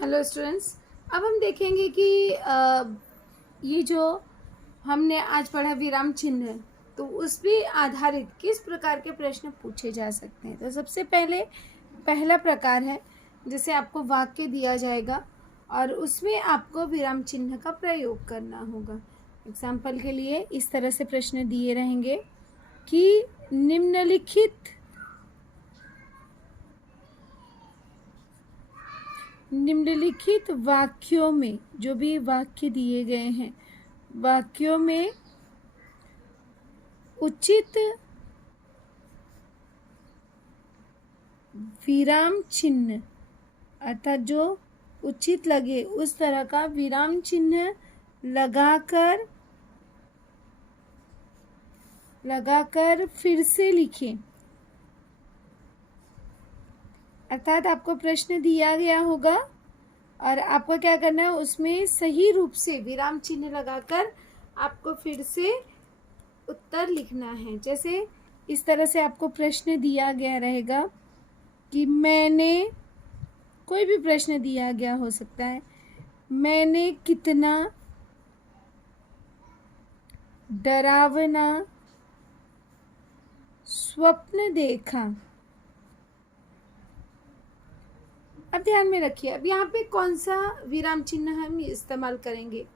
Hello students. अब हम देखेंगे कि ये जो हमने आज पढ़ा विराम चिन्ह, तो उस पे आधारित किस प्रकार के प्रश्न पूछे जा सकते हैं। तो सबसे पहले पहला प्रकार है जिसे आपको वाक्य दिया जाएगा और उसमें आपको विराम चिन्ह का प्रयोग करना होगा। एग्जाम्पल के लिए इस तरह से प्रश्न दिए रहेंगे कि निम्नलिखित वाक्यों में, जो भी वाक्य दिए गए हैं, वाक्यों में उचित विराम चिन्ह अर्थात जो उचित लगे उस तरह का विराम चिन्ह लगाकर फिर से लिखें। अर्थात आपको प्रश्न दिया गया होगा और आपको क्या करना है, उसमें सही रूप से विराम चिन्ह लगाकर आपको फिर से उत्तर लिखना है। जैसे इस तरह से आपको प्रश्न दिया गया रहेगा कि मैंने, कोई भी प्रश्न दिया गया हो सकता है, मैंने कितना डरावना स्वप्न देखा। अब ध्यान में रखिए, अब यहाँ पे कौन सा विराम चिन्ह हम इस्तेमाल करेंगे।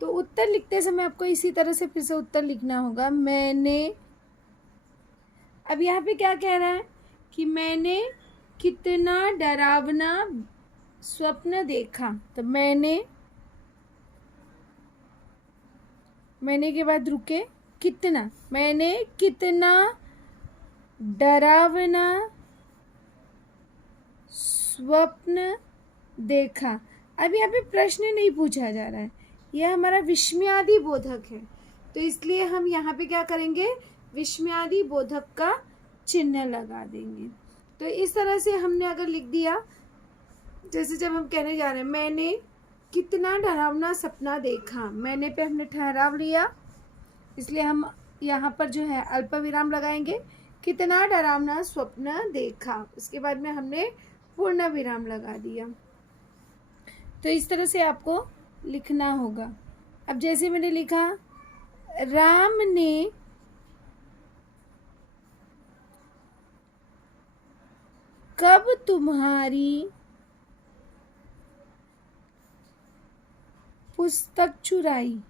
तो उत्तर लिखते समय आपको इसी तरह से फिर से उत्तर लिखना होगा। मैंने, अब यहाँ पे क्या कह रहा है कि मैंने कितना डरावना स्वप्न देखा। तो मैंने के बाद रुके कितना, मैंने कितना डरावना स्वप्न देखा। अब यहाँ पे प्रश्न नहीं पूछा जा रहा है, यह हमारा विस्मयादि बोधक है, तो इसलिए हम यहाँ पे क्या करेंगे, विस्मयादि बोधक का चिन्ह लगा देंगे। तो इस तरह से हमने अगर लिख दिया, जैसे जब हम कहने जा रहे हैं मैंने कितना डरावना सपना देखा, मैंने पे हमने ठहराव लिया, इसलिए हम यहाँ पर जो है अल्प विराम लगाएंगे, कितना डरावना स्वप्न देखा, उसके बाद में हमने पूर्ण विराम लगा दिया। तो इस तरह से आपको लिखना होगा। अब जैसे मैंने लिखा, राम ने कब तुम्हारी पुस्तक चुराई।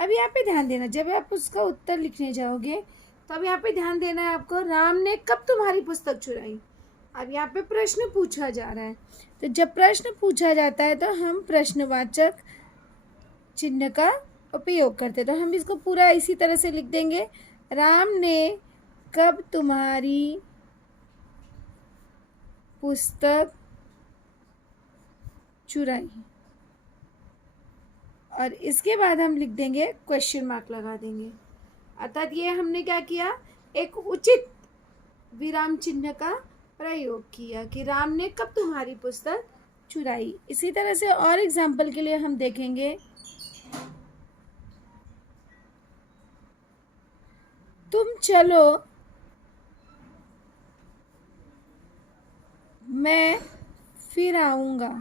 अब यहाँ पे ध्यान देना, जब आप उसका उत्तर लिखने जाओगे तो अब यहाँ पे ध्यान देना है आपको, राम ने कब तुम्हारी पुस्तक चुराई। अब यहाँ पे प्रश्न पूछा जा रहा है, तो जब प्रश्न पूछा जाता है तो हम प्रश्नवाचक चिन्ह का उपयोग करते हैं। तो हम इसको पूरा इसी तरह से लिख देंगे, राम ने कब तुम्हारी पुस्तक चुराई, और इसके बाद हम लिख देंगे क्वेश्चन मार्क लगा देंगे। अर्थात ये हमने क्या किया, एक उचित विराम चिन्ह का प्रयोग किया कि राम ने कब तुम्हारी पुस्तक चुराई। इसी तरह से और एग्जाम्पल के लिए हम देखेंगे, तुम चलो मैं फिर आऊँगा।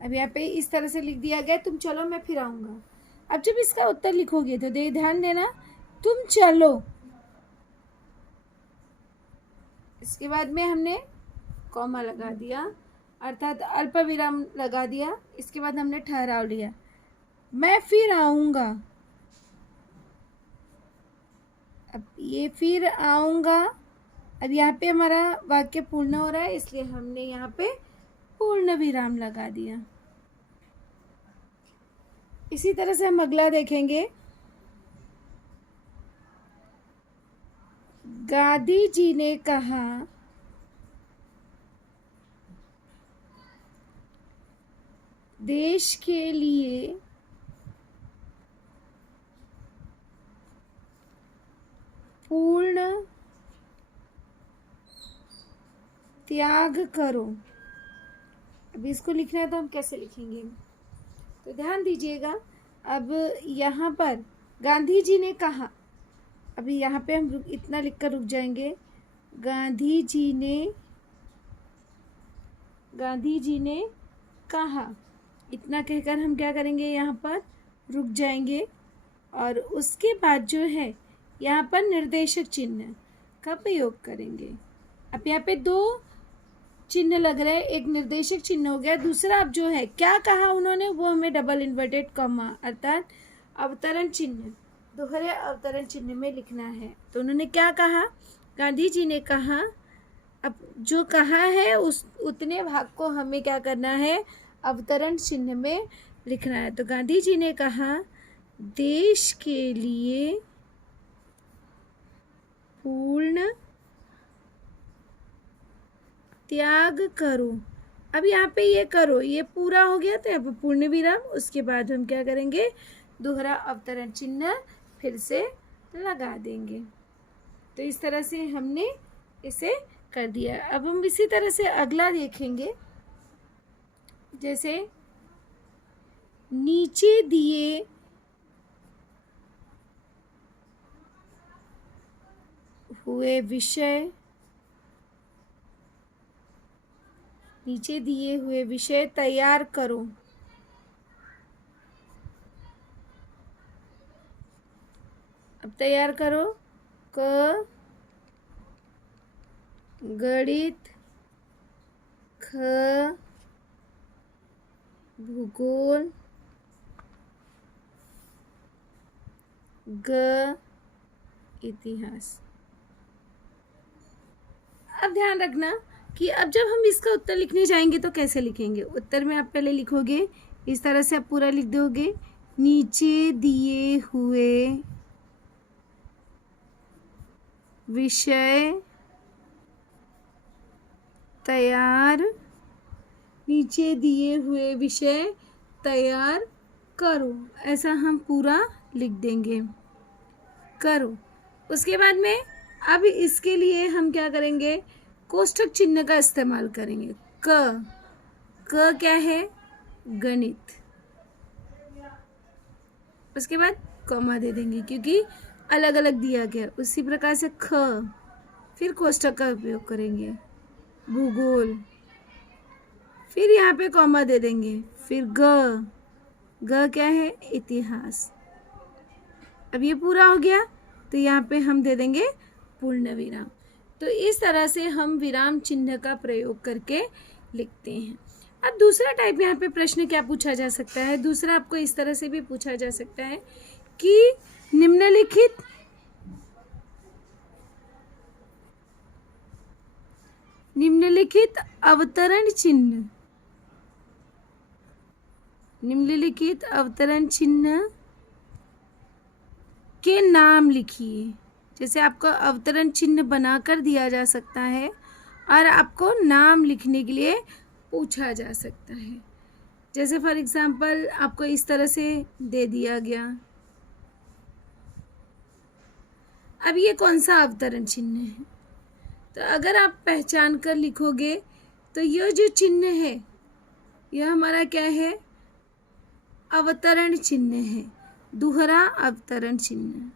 अब यहाँ पे इस तरह से लिख दिया गया, तुम चलो मैं फिर आऊँगा। अब जब इसका उत्तर लिखोगे तो ध्यान देना, तुम चलो, इसके बाद में हमने कॉमा लगा दिया, अर्थात अल्प विराम लगा दिया, इसके बाद हमने ठहराव लिया, मैं फिर आऊँगा। अब ये फिर आऊँगा, अब यहाँ पे हमारा वाक्य पूर्ण हो रहा है, इसलिए हमने यहाँ पे पूर्ण विराम लगा दिया। इसी तरह से हम अगला देखेंगे, गांधी जी ने कहा देश के लिए पूर्ण त्याग करो। अब इसको लिखना है तो हम कैसे लिखेंगे, तो ध्यान दीजिएगा। अब यहाँ पर गांधी जी ने कहा, अभी यहाँ पे हम इतना लिख कर रुक जाएंगे। गांधी जी ने कहा, इतना कहकर हम क्या करेंगे, यहाँ पर रुक जाएंगे। और उसके बाद जो है यहाँ पर निर्देशक चिन्ह का प्रयोग करेंगे। अब यहाँ पे 2 चिन्ह लग रहे हैं, एक निर्देशक चिन्ह हो गया, दूसरा अब जो है क्या कहा उन्होंने वो हमें डबल इन्वर्टेड कॉमा अर्थात अवतरण चिन्ह, दोहरे अवतरण चिन्ह में लिखना है। तो उन्होंने क्या कहा, गांधी जी ने कहा, अब जो कहा है उस उतने भाग को हमें क्या करना है, अवतरण चिन्ह में लिखना है। तो गांधी जी ने कहा, देश के लिए पूर्ण त्याग करो। अब यहाँ पे ये करो, ये पूरा हो गया तो यहाँ पे पूर्ण विराम, उसके बाद हम क्या करेंगे, दोहरा अवतरण चिन्ह फिर से लगा देंगे। तो इस तरह से हमने इसे कर दिया। अब हम इसी तरह से अगला देखेंगे, जैसे नीचे दिए हुए विषय, नीचे दिए हुए विषय तैयार करो। अब तैयार करो, क गणित, ख भूगोल, ग इतिहास। अब ध्यान रखना कि अब जब हम इसका उत्तर लिखने जाएंगे तो कैसे लिखेंगे। उत्तर में आप पहले लिखोगे, इस तरह से आप पूरा लिख दोगे, नीचे दिए हुए विषय तैयार, नीचे दिए हुए विषय तैयार करो, ऐसा हम पूरा लिख देंगे, करो। उसके बाद में अब इसके लिए हम क्या करेंगे, कोष्ठक चिन्ह का इस्तेमाल करेंगे। क क्या है, गणित। उसके बाद कॉमा दे देंगे क्योंकि अलग अलग दिया गया। उसी प्रकार से ख, फिर कोष्ठक का उपयोग करेंगे, भूगोल, फिर यहाँ पे कॉमा दे देंगे, फिर ग क्या है, इतिहास। अब ये पूरा हो गया तो यहाँ पे हम दे देंगे पूर्ण विराम। तो इस तरह से हम विराम चिन्ह का प्रयोग करके लिखते हैं। अब दूसरा टाइप यहाँ पे प्रश्न क्या पूछा जा सकता है, दूसरा आपको इस तरह से भी पूछा जा सकता है कि निम्नलिखित अवतरण चिन्ह के नाम लिखिए। जैसे आपको अवतरण चिन्ह बनाकर दिया जा सकता है और आपको नाम लिखने के लिए पूछा जा सकता है। जैसे फॉर एग्जांपल आपको इस तरह से दे दिया गया, अब ये कौन सा अवतरण चिन्ह है, तो अगर आप पहचान कर लिखोगे तो यह जो चिन्ह है यह हमारा क्या है, अवतरण चिन्ह है, दोहरा अवतरण चिन्ह।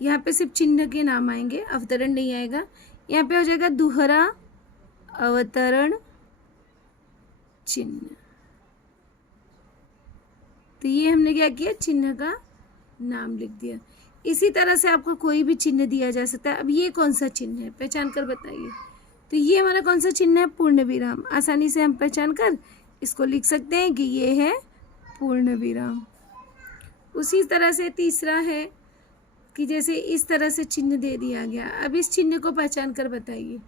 यहाँ पे सिर्फ चिन्ह के नाम आएंगे, अवतरण नहीं आएगा। यहाँ पे हो जाएगा दोहरा अवतरण चिन्ह। तो ये हमने क्या किया, चिन्ह का नाम लिख दिया। इसी तरह से आपको कोई भी चिन्ह दिया जा सकता है। अब ये कौन सा चिन्ह है, पहचान कर बताइए। तो ये हमारा कौन सा चिन्ह है, पूर्ण विराम। आसानी से हम पहचान कर इसको लिख सकते हैं कि ये है पूर्ण विराम। उसी तरह से तीसरा है कि जैसे इस तरह से चिन्ह दे दिया गया, अब इस चिन्ह को पहचान कर बताइए।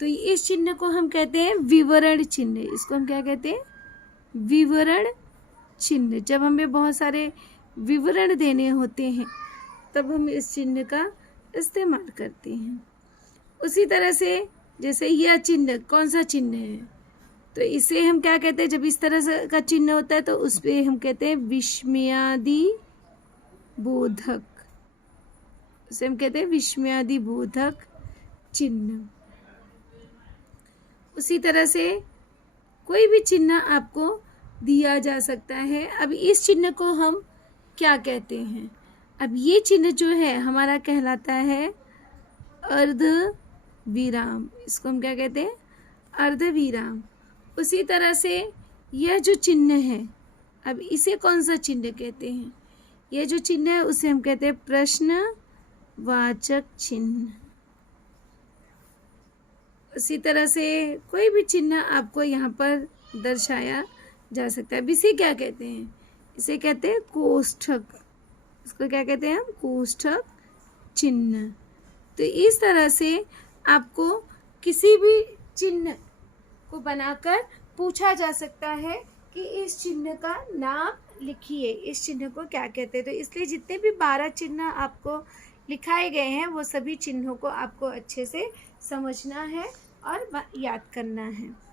तो इस चिन्ह को हम कहते हैं विवरण चिन्ह। इसको हम क्या कहते हैं, विवरण चिन्ह। जब हमें बहुत सारे विवरण देने होते हैं तब हम इस चिन्ह का इस्तेमाल करते हैं। उसी तरह से जैसे यह चिन्ह कौन सा चिन्ह है, तो इसे हम क्या कहते हैं, जब इस तरह से का चिन्ह होता है तो उस पर हम कहते हैं विस्मयादि बोधक। उसे हम कहते हैं विस्मयादि बोधक चिन्ह। उसी तरह से कोई भी चिन्ह आपको दिया जा सकता है। अब इस चिन्ह को हम क्या कहते हैं, अब ये चिन्ह जो है हमारा कहलाता है अर्ध विराम। इसको हम क्या कहते हैं? अर्ध विराम। उसी तरह से यह जो चिन्ह है, अब इसे कौन सा चिन्ह कहते हैं? यह जो चिन्ह है उसे हम कहते हैं प्रश्नवाचक चिन्ह। उसी तरह से कोई भी चिन्ह आपको यहाँ पर दर्शाया जा सकता है। अब इसे क्या कहते हैं? इसे कहते हैं कोष्ठक। इसको क्या कहते हैं हम? कोष्ठक चिन्ह। तो इस तरह से आपको किसी भी चिन्ह को बनाकर पूछा जा सकता है कि इस चिन्ह का नाम लिखिए, इस चिन्ह को क्या कहते हैं। तो इसलिए जितने भी 12 चिन्ह आपको लिखाए गए हैं वो सभी चिन्हों को आपको अच्छे से समझना है और याद करना है।